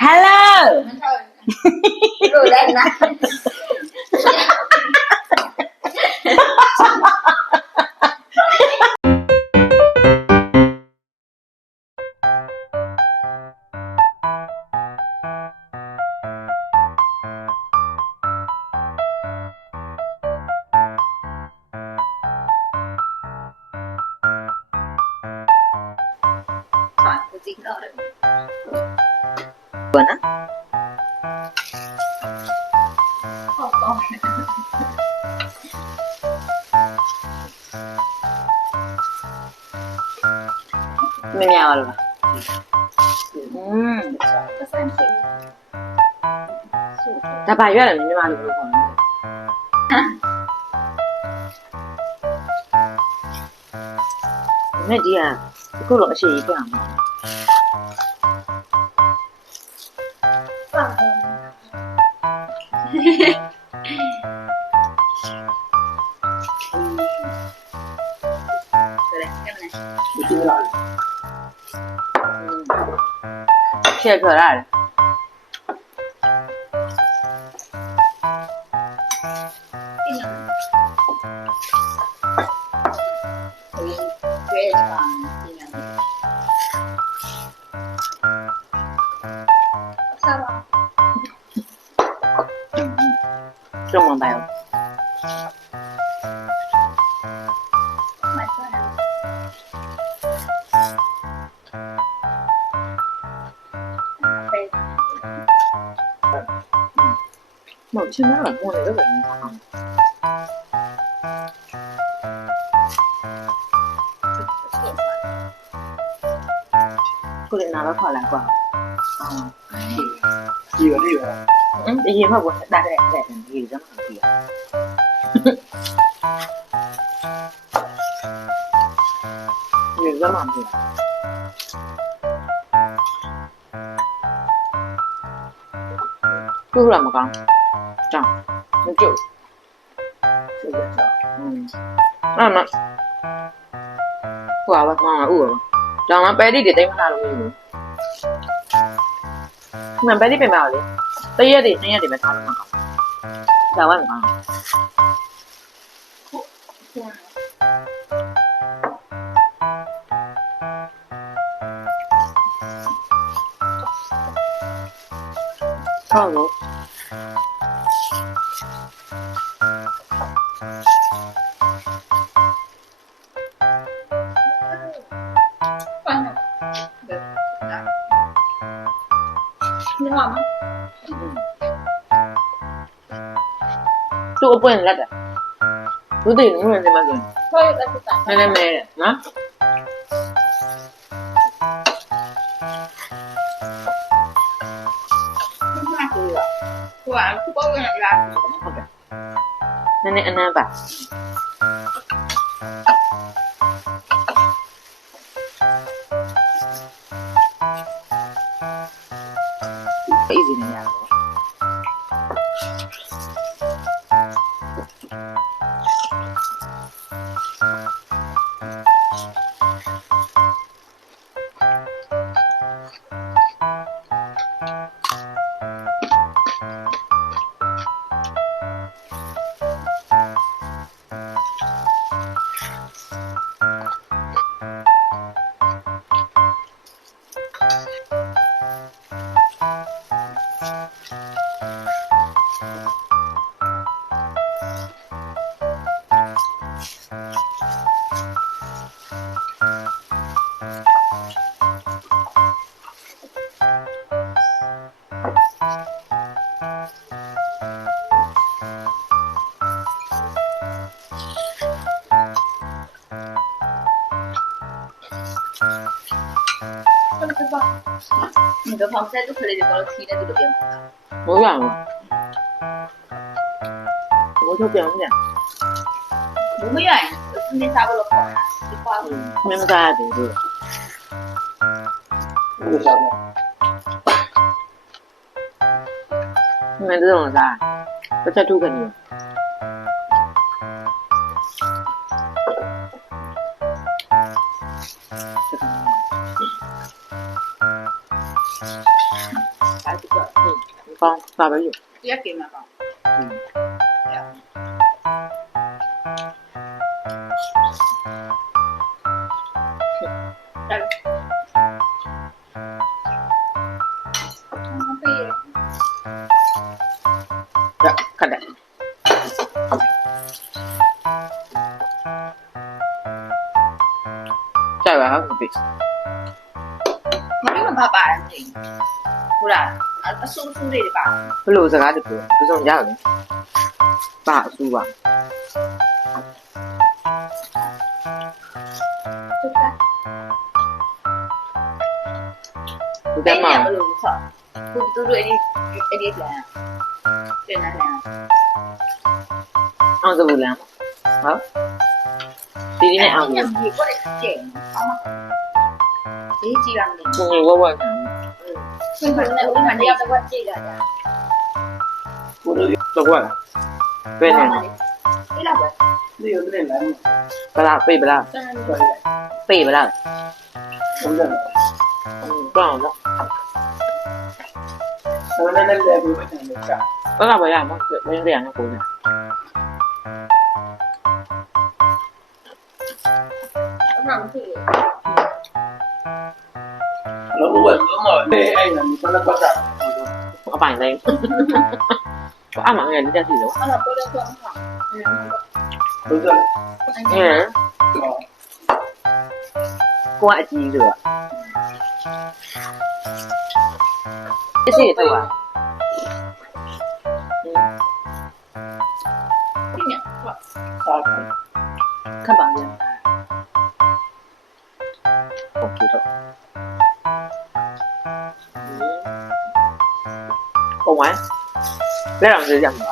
hello rồi đây nè Chị cỡ. 我呢？好好吃了吧？嗯他八月了，你妈来的密码就是黄金那几天够老实一个了嘿嘿嗯谢谢谢谢谢谢这么卖哦？卖啥呀？嗯，我们现在买木的。拿了多来挂？啊，这个这个。 응? 이게 막 뭐야? 나 그래 그래 이게 이잖아 이게. 이게 이잖아 안 돼. 그걸 안 먹어. 자, 이쪽. 음. 나나. 와, 와, 와, 우와. 자, 나 빨리 게 되면 하루 이거. 난 빨리 빼면 안 돼. 深夜里，深夜里面啥都能搞，在外面啊。上楼。你话吗？ သူ့အပွင့်လက်တယ်သူသိနေမှာနေမှာဆိုရင်ထွေးပဲစစ်တာနည်းနည်းမဲတယ်နော်ဟုတ်ကဲ့နည်းနည်းအနမ်းပါ 你的房间都可以留到的这个边我敢了？我就讲讲。不会呀，今天下个了跑，你挂了。没那啥大点子。那个啥子？买这种啥？我再租给你。也给嘛吧，嗯，来，啊，嗯，我一般怕摆硬。 ဟုတ်ပြီ မပေးမပါပါတယ်မသိဘူးလားအဆူဆူလေးတွေပါ ဘလို့စကားတပြောပစုံကြတယ်ပါအဆူပါ ဟုတ်ကဲ့ ဒီ ဘ က ယ် မှာ နဲ့ဘလို့ဆောဘူးတူတူအဲ့ဒီအဲ့ဒီပြန်ပြန်နေတယ် အောင်စဘူးလမ်းဟုတ်ဒီဒီနဲ့အောင် ညဒီကိုလည်းကျဲအမဒီကြည့်ရမယ် ငွေဝဝ มันเหมือนในอุ้มหันเดียวจังหวัดจีนเลยอะพูดเลยจังหวัดเป็นยังไม่รับเลยไม่อยู่ไม่เล่นแล้วไปละปีไปละปีไปละก็เอาละแล้วนั่นเรียนรู้ไม่ถึงเลยจ้ะก็เราไปยังมั้งไม่เรียนนะคุณเนี่ยหนังสือ nó buồn lắm rồi. Thế anh là người con đang quan trọng có bài này. Có ăn mọi người nó ra gì đâu ăn là tôi đang chọn tôi chọn anh hả? cô ạ gì rửa. Cái gì thôi à Các bạn nhé. Ok thôi. 好玩。那样子样子？